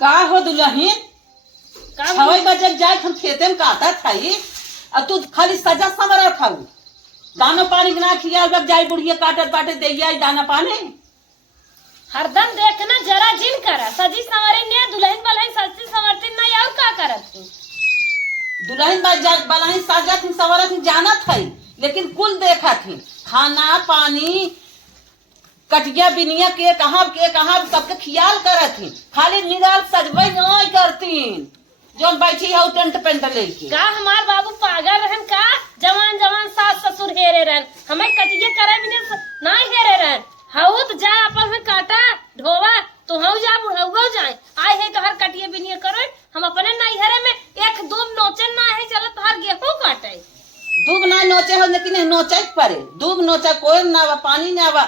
का हो दुल्हन 6 बजे जाए हम खेते में काटा खाई और तू खाली सजा समरा खाऊ दाना पानी बिना खिया जब जाई बुढ़िया काटत बाटे दे दाना पानी हरदम देखना जरा जिन करा सजी सवारी ने दुल्हन बलहन सजी सवरती नहीं और का करत तू दुल्हन बलहन साजा थी सवरा थी जाना थी लेकिन कुल देखा थी खाना पानी कटिया बिनिया के कहाँ सबके ख्याल करत थी खाली निराल सजबई नहीं करतीन जो बैठी है टेंट पेंट लेके का हमार बाबू पागल रहन का जवान जवान सास ससुर हेरे रहन हमें कटिया करे बिना नहीं हेरे रहन हाउ तो जा अपन में काटा ढोवा तो हाउ जा बुढ़ाऊ जाए आए है तो हर कटिया बिनिया करे हम अपने नहीं हेरे में एक दो नोचन ना है चलो तो हर गेहूं काटे दूब ना नोचे हो लेकिन नोचे परे दूब नोचा कोई ना आवा पानी ना आवा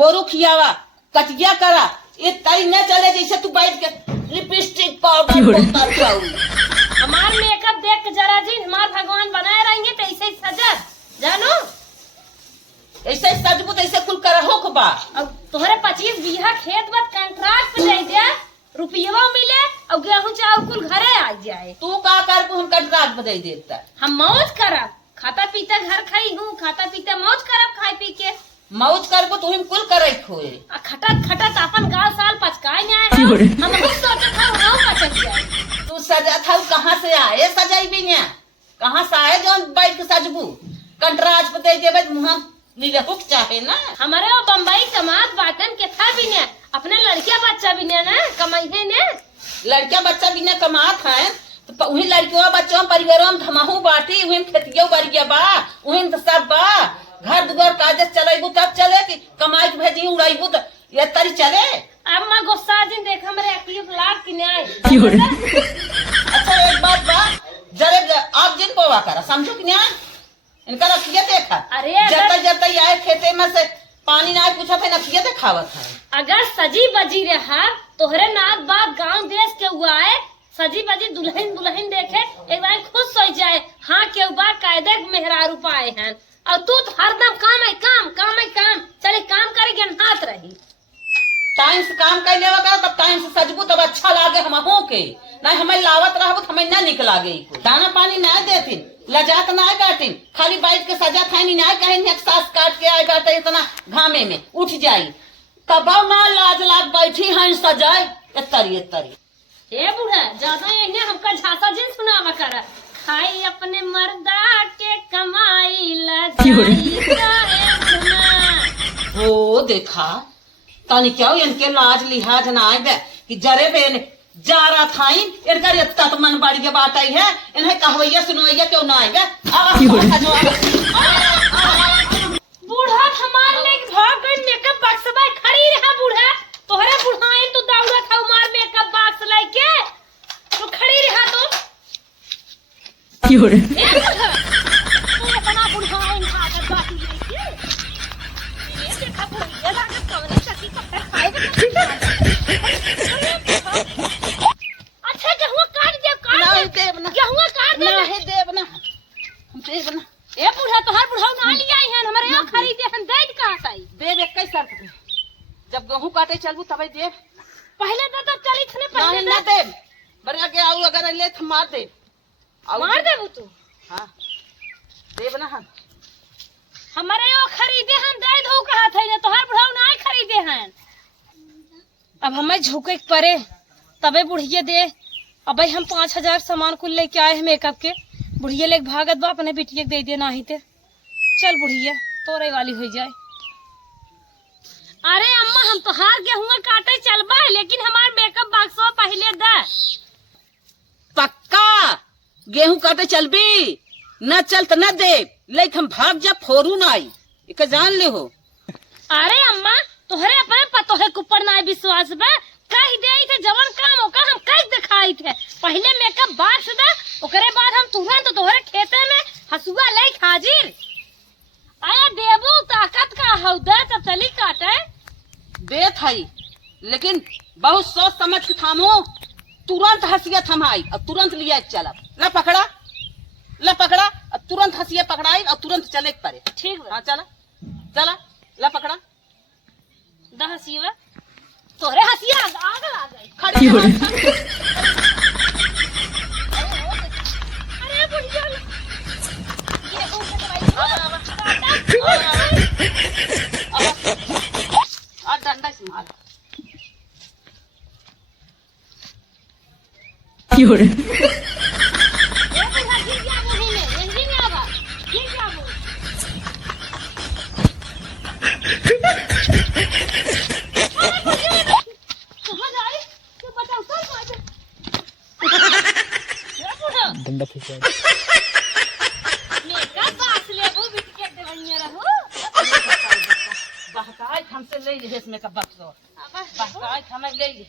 गोरू खियावा कटिया करा ये तई न चले जैसे तू बैठ के लिपस्टिक पाउडर हमार मेकअप देख के जरा जी हमार भगवान बनाए रहेंगे तो ऐसे ही सजा जानो ऐसे सजबू ऐसे कुल करहो के बा अब तोहरे 25 बीघा खेत बत कॉन्ट्रैक्ट पे दे दे रुपया मिले और गेहूं चावल कुल घरे आ जाए तू का कर को हम कॉन्ट्रैक्ट पे दे देता हम मौज करब खाता पीता घर खाई हूँ खाता पीता मौज करब खाई पी के मौज कर को तुम कुल करे खोए आ खटत खटत अपन गाल साल पचकाए न आए हम खुद सोचत हम हां पचक जाए तू सजा था कहां से आए सजाई भी ना कहां से आए जो बैठ के सजबू कॉन्ट्रैक्ट पे दे देबे मुंह नीले हुक चाहे ना हमारे वो बम्बई कमात बाटन के था भी ने अपने लड़किया बच्चा भी ने ना कमाई है ने लड़किया बच्चा भी ना कमात है तो वही लड़कियों बच्चों परिवारों में धमाहू बाटी वही खेतियों बरिया बा वही तो सब बा घर दुआर काजे चलेबू तब चले कि कमाई के भेजी उड़ाईबू तो ये तरी चले अब मैं गुस्सा दिन देख हमरे 21 लाख की न्याय अच्छा एक बात बा जरे आप जिन पोवा करा समझो कि न्याय इनका रखिए देखा अरे जब आए खेते में से पानी ना पूछा था नखिए देखावत है अगर सजी बजी रहा तोहरे नाथ बात गांव देश के हुआ है सजी बजी दुल्हन दुल्हन देखे एक बार खुश हो जाए हाँ के बार कायदे मेहरारू पाए हैं और तू तो हरदम काम है काम चले काम करेगी हाथ रही टाइम से काम कर लेवा का तब टाइम से सजबू तब अच्छा लागे हम हो के नहीं हमें लावत रहबो तो हमें ना निक लागे दाना पानी ना देथिन लजात ना काटिन खाली बैठ के सजा थानी ना कहें एक सास काट के आए बैठे इतना घामे में उठ जाई तब ना लाज लाग बैठी हैं सजाए तरी ए बूढ़ा ज्यादा इन्हें हमका झांसा जिन सुनावा कर खाई अपने मर्दा के कमाई हो देखा तानी क्या इनके लाज लिहाज ना आए कि जरे बेन जा रहा था इनका इतना तो मन बढ़ गया बात आई है इन्हें कहवैया सुनवैया क्यों ना आएगा बूढ़ा हमार लेके भाग गई मेकअप बॉक्स में खड़ी रहा बूढ़ा तोहरे बुढ़ाई तो दौड़ा था उमार मेकअप बॉक्स लेके तो खड़ी रहा तो तू अपना बुढ़ाई खा कर बाकी लेके ये देखा बुढ़िया लागत कवने चकी कपड़े खाएगा अच्छा गेहूं काट दे गेहूं काट दे नहीं देव ना हम देव ना ए बूढ़ा तोहर बुढ़ाऊ ना लिया है हमरे यहाँ खरीदे हम दे काटाई देव एक कई शर्त पे जब गेहूं काटे चलबू तबे देव पहले तो चली थने नहीं पहले ना देव बरिया के आऊ अगर ले तो मार दे मार देबू तू हां देव ना हम हमारे यो खरीदे हम दे दो कहा थे तोहर बुढ़ाऊ ना खरीदे हैं अब हमें झुके परे तबे बुढ़िया दे अब भाई हम 5000 सामान कुल लेके आए हैं मेकअप के बुढ़िया लेके भागत बा अपने बिटिया दे दे नाही ते चल बुढ़िया तोरे वाली हो जाए अरे अम्मा हम तो हार गेहूं काटे चलबा लेकिन हमार मेकअप बॉक्स पहले दे पक्का गेहूं काटे चलबी न चल तो न दे लेकिन हम भाग जा फोरू ना आई एक जान ले हो अरे अम्मा तोहरे अपने पतोहे कुपर ना विश्वास बा कह दे थे जवन काम होका हम कह दिखाई थे पहले मेकअप बॉक्स दे ओकरे बाद हम तुरंत तोहरे खेते में हसुआ ले हाजिर आया देबू ताकत का हौ दे तब चली काटे दे थाई लेकिन बहुत सोच समझ के थामो तुरंत हंसिया थमाई और तुरंत लिया चला ला पकड़ा और तुरंत हंसिया पकड़ाई और तुरंत चले पड़े ठीक हाँ चला ला पकड़ा द हंसिया तोहरे हंसिया आग आ गई खड़ी अरे बुढ़िया गेहूं कटवाई और डंडा से मार डंडा फिसल बहकाए हमसे ले ली इसमें का बक्सो बहकाए हमें ले ली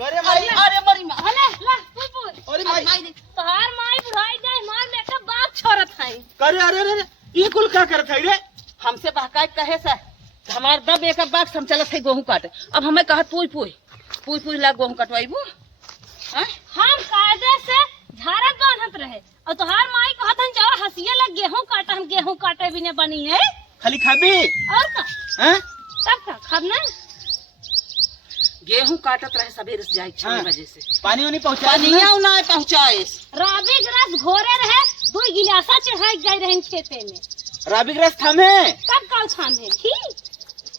करे माई अरे बड़ी माँ अरे माई तोहार माई बुढ़ाई जाए मार मेकअप बाप छोड़त है करे अरे अरे ये कुल क्या करत है रे हमसे बहकाए कहे से हमार दब एक बाक्स हम चलत है गेहूं काटे अब हमें कहा पुई ला गेहूं कटवाईबू हम कायदे से झाड़ा बांधत रहे और तोहार माई कहत हन जाओ हंसिया लग गेहूं काटा हम गेहूं काटे भी ने बनी है खाली खाबी और का हैं तब का खब ना गेहूं काटत रहे सवेरे से जाए 6 बजे से पानी वानी पहुंचा पानिया ना पहुँचाए राबी ग्रास घोरे रहे 2 गिलासा चढ़ाई गए रहे खेते में राबी ग्रस्त हमे कब का छान है ठीक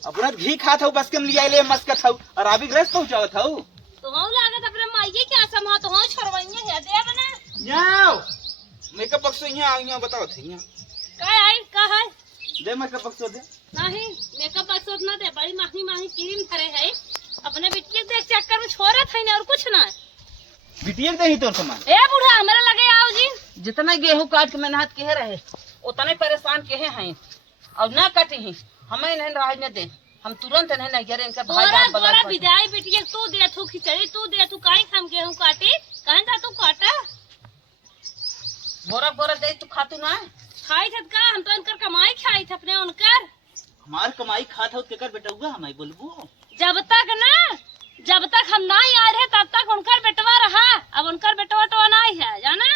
अपना घी खात हूँ बस के लिया ले मस्कत हूँ और राबी ग्रस्त पहुंचावत हूँ तो हम लागत अपने माईके क्या समा तो हम छोड़वाइए है दे बना याओ मेकअप बक्स यहाँ बताओ थे यहाँ काय आई का है दे मेकअप बक्स दे नहीं मेकअप बक्स ना दे बड़ी महंगी क्रीम धरे है अपने बिटिया देख चक्कर में छोड़त है ना और कुछ ना बिटिया दे ही तो सामान ए बूढ़ा हमारे लगे आओ जी जितना गेहूं काट के मेहनत के रहे उतने परेशान के हैं और ना कटे ही हमें नहीं रह न दे हम तुरंत नहीं गिरे इनका भाई तोरा तोरा विदाई बिटिया तू दे तू खिचड़ी तू दे तू काई हम गेहूं काटे कहन जा तू काटा बोरा दे तू खातू ना खाई थत का हम तो इनकर कमाई खाई थ अपने उनकर हमार कमाई खात हो केकर बेटौगा हमाई बोलबू जब तक हम नहीं आए रहे तब तक उनकर बेटवा रहा अब उनकर बेटवा तो नहीं है जाना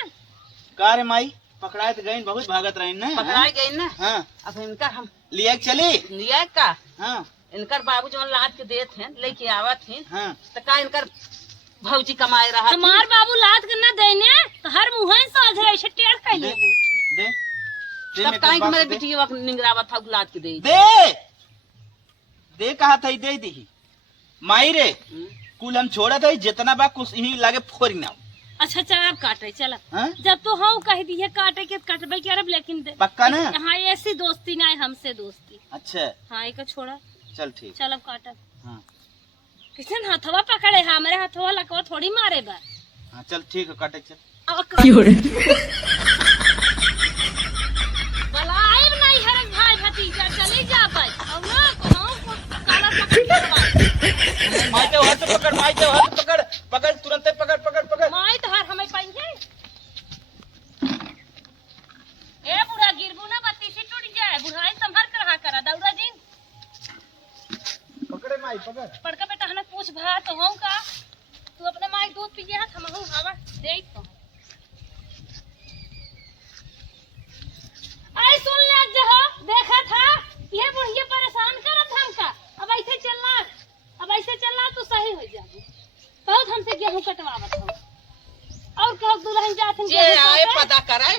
का रे माई पकड़ाए तो गई बहुत भागत रही ना पकड़ाई गई ना हाँ अब इनका हम लिया के चली लिया का हाँ इनकर बाबू जो लाद के देत हैं लेके आवत हैं हाँ तो का इनकर भौजी कमाए रहा हमार बाबू लाद के न देने तो हर मुंह साझ है ऐसे टेढ़ कर दे लेबू दे तब काहे कि मेरे बिटिया वक्त निंगरावत था लाद के दे दे दे कहा था दे दी माई रे कुल हम छोड़ा था जितना बा कुछ ही लागे फोरी ना अच्छा चल अब काटे चल हाँ? जब तो हम कह दिए काटे के कटबे के अरब लेकिन पक्का ना हाँ ऐसी दोस्ती ना है हमसे दोस्ती अच्छा हाँ एक छोड़ा चल ठीक चल अब काटा हाँ किसन हथवा पकड़े है हमारे हथवा लकवा थोड़ी मारे बा हाँ चल ठीक है काटे चल अब बलाइब नहीं हर भाई भतीजा चली जा भाई अब ना कहूं काला पकड़ के बात माई तो हाथ पकड़ माई तो हाथ पकड़ पकड़ तुरंत पकड़ पकड़ पकड़ माई तो हर हमें पाएंगे ए बुढ़ा गिरबू ना बत्ती से टूट जाए बुढ़ाई संभल कर रहा करा दौड़ा दिन पकड़े माई पकड़ पड़का बेटा हमें पूछ भा तो हम का तू अपने माई दूध पी गया हम हवा दे तो आई सुन ले जहा देखा था ये बुढ़िया परेशान करत हमका अब ऐसे चलना तो सही हो जाबू बहुत हमसे गेहूं कटवावत हो और कहो दुल्हन जात जे आए पता करे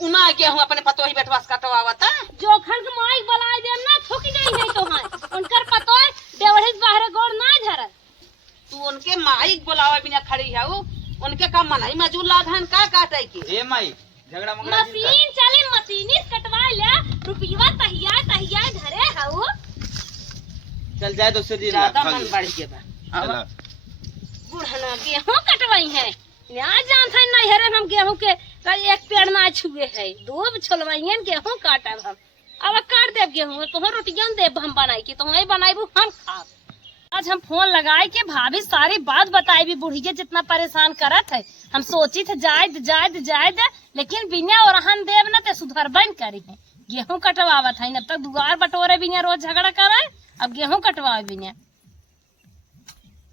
उना गेहूं अपने पतोही बेटवास कटवावता जोखन के माई बलाय देम ना थोक जाई नहीं तो हां उनकर पतोय देवढ़ी बाहर गोड़ ना धर तू उनके माइक बुलावे बिना खड़ी है उनके का मनाई मजूर लाधन का काटे की ए माई झगड़ा मंगड़ा मशीन चले मशीनिस कटवा ले रुपया तहिया धरे हऊ चल जाए दूसरे दिन ज्यादा मन बढ़ गया बा चला बुढ़ना गेहूं कटवाई है यहाँ जानते नहीं हरे हम गेहूं के एक पेड़ ना छुए है दूब छोलवाइए गेहूं काटब हम अब काट देव गेहूं तो रोटियां देव हम बनाई की तो बनाईबू हम खाब आज हम फोन लगाए के भाभी सारी बात बताई भी बुढ़ी के जितना परेशान करत है हम सोची थे जायद लेकिन बिना और रहन देव न ते सुधर बन करी है गेहूं कटवावत है अब तक दुआर बटोरे बिना रोज झगड़ा करे अब गेहूं कटवाए बिना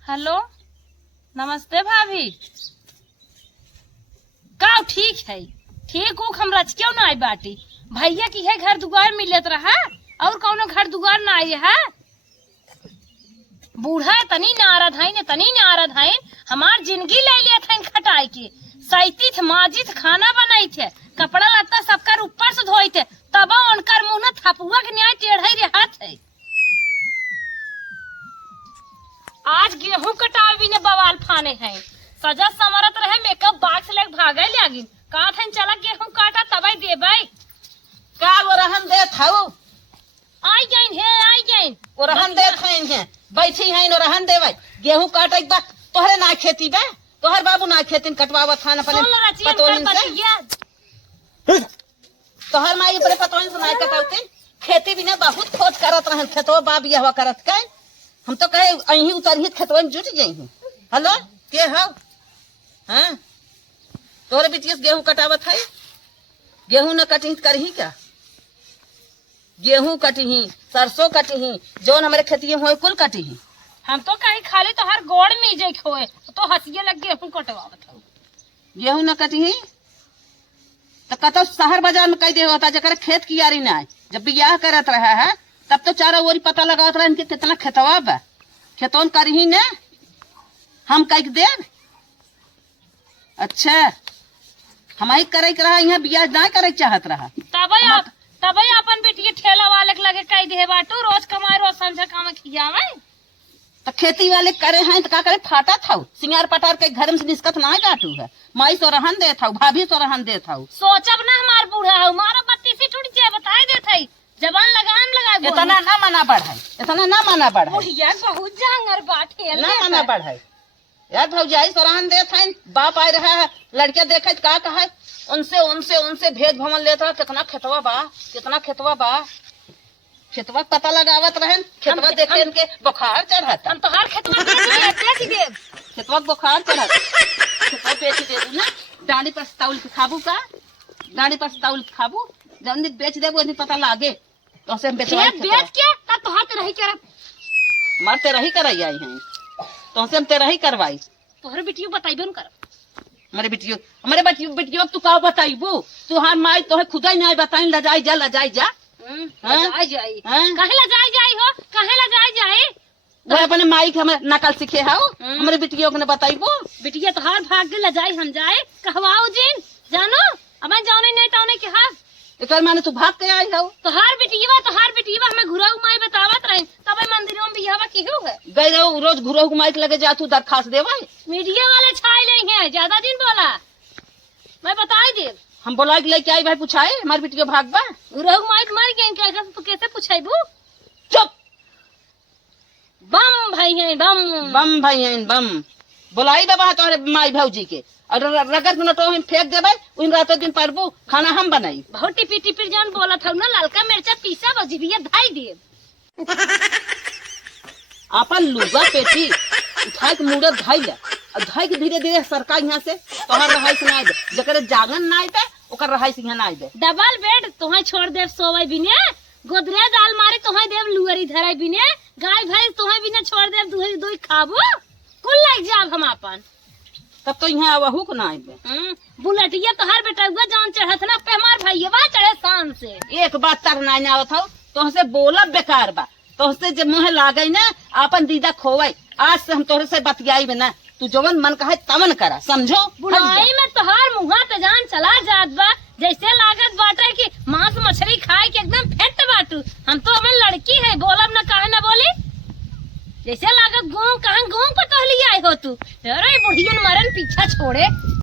हेलो नमस्ते भाभी का ठीक है ठीक हो हम रच क्यों ना आई बाटी भैया की है घर दुआर मिलत रहा और कौनो घर दुआर ना आई है बूढ़ा तनी नारद है तनी नारद है हमार जिंदगी ले लिया था खटाई के सैती थे माजी थे खाना बनाई थे कपड़ा लत्ता सबका ऊपर से धोई थे तब उनकर मुंह न थपुआ के न्याय टेढ़ा रहा थे। आज गेहूं कटाव भी ने बवाल फाने हैं सजा समरत रहे मेकअप बाक्स लेके भागे लागिन कहा था चला गेहूं काटा तबई देबै का वो रहन दे थाऊ आई जाइन वो रहन दे थाइन है बैठी है नो रहन देबै गेहूं काटे बा तोहरे ना खेती बा तोहर बाबू ना खेती कटवावत थान अपने सुन रचियन पतोहिन कर से बतिया तोहर माई अपने पतोहिन से ना कटावते खेती भी ना बहुत खोज करत रहन खेतवा बाप यह करत के हम तो कहे अहीं उतरही खेतवा में जुट जइही हेलो के हो हां तोरे बिटिया से गेहूं कटावत है गेहूं न कटही त करही क्या गेहूं कटही सरसों कटही जोन हमारे खेती होए कुल कटही हम तो कहीं खाली तो हर गोड़ में जे खोए तो हंसिए लग गेहूं कटवावत हूं गेहूं न कटही तो कतो शहर बाजार में कई दे होता जकर खेत की यारी ना जब बियाह करत रहा है तब तो चारों ओरी पता लगावत रहा इनके कितना खेतवा बा खेतों करही ने हम कई देव अच्छा हमारी करे के रहा यहाँ बियाह ना करे चाहत रहा तबे अपन बेटी ठेला वाले के लगे कई दे बाटू रोज कमाए रोज संझा काम खियावे तो खेती वाले करे हैं तो का करे फाटा था सिंगार पटार के घर में से निष्कत ना काटू है माई तो रहन दे था भाभी तो रहन दे था सोचब ना हमार बूढ़ा है मारा बत्ती से टूट जाए बताई दे थई जबान लगाम लगा इतना ना माना बढ़ाई इतना ना माना बढ़ाई बुढ़िया बहुत जांगर बाटे ना माना बढ़ाई यार भौजाई तो रहन दे था बाप आ रहा है लड़के देखे का कहा उनसे उनसे उनसे भेद भवन लेता कितना खेतवा बा खेतवा पता लगावत रहन खेतवा देखे इनके बुखार चढ़ाता हम तो हर खेतवा बेच देब खेतवा बुखार चढ़ाता खेतवा बेच दे ना डाली पर तौल के खाबू का डाली पर तौल के खाबू जब बेच दे वो पता लागे तो से बेच के तब तो हाथ रही कर मरते रही कराई आई हैं तो से हम तेरा ही करवाई तोहर बेटियों बताइबे न कर हमारे बेटियों तू का बताइबू तू हार माई तो खुदा ही नहीं बताई लजाई जा लजाई जाई काहे लजाई हो काहे लजाई जाए वो अपने माई के हमें नकल सीखे हाउ हमारे बेटियों को बताइबो बिटिया तो हार भाग के लजाई हम जाए कहवाओ जिन जानो अब जाने नहीं ताने के हाथ एक माने तू भाग के आई हो तो हार बिटिया हमें घुराऊ माई बतावत रहे तब मंदिरों में बियाह की हो गए गई रहो रोज घुराऊ माई के लगे जा तू दरखास्त देवा मीडिया वाले छाई नहीं है ज्यादा दिन बोला मैं बताई दे हम बोला लेके आई भाई पूछाए हमारी बेटियों भागबा घुराऊ माई मर गए तो कैसे पूछाइबू चुप बम भाई है बम बोलाई बाबा तोहरे माई भौजी के और रगत नटो हम फेंक देबै उन रातों दिन परबू खाना हम बनाई बहुत टिपी जान बोला था ना ललका मिर्चा पीसा बजीबिया धाई दे अपन लुगा पेटी उठा के मुड़े धाई ले और धाई के धीरे धीरे सरकार यहाँ से तोहर रहाई से ना दे जकर जागन ना दे ओकर रहाई से यहाँ ना दे डबल बेड तोहे छोड़ देव सोवे बिने गोदरेज अलमारी तोहे देव लुअरी धराई बिने गाय भैंस तोहे बिने छोड़ देव दुही दुही खाबो कुल लग जाब हम अपन तब तो यहाँ वहू को ना आए बुलेटिया तो हर बेटा हुआ जान चढ़त ना पे हमार भैया चढ़े शान से एक बात तर ना आवत हो तोहसे बोला बेकार बा तोहसे जब मुँह लागे ना अपन दीदा खोवे आज से हम तोहरे से बतियाई में ना तू जवन मन कहे तवन करा समझो बुढ़ाई में तोहार मुँहा पे जान चला जात बा जैसे लागत बाटे कि मांस मछली खाए के एकदम फेट बाटू हम तो हमें लड़की है बोलब न काहे न बोली जैसे लागत गाँव कहाँ गाँव पर तो लिया हो तू अरे बुढ़ियन मरन पीछा छोड़े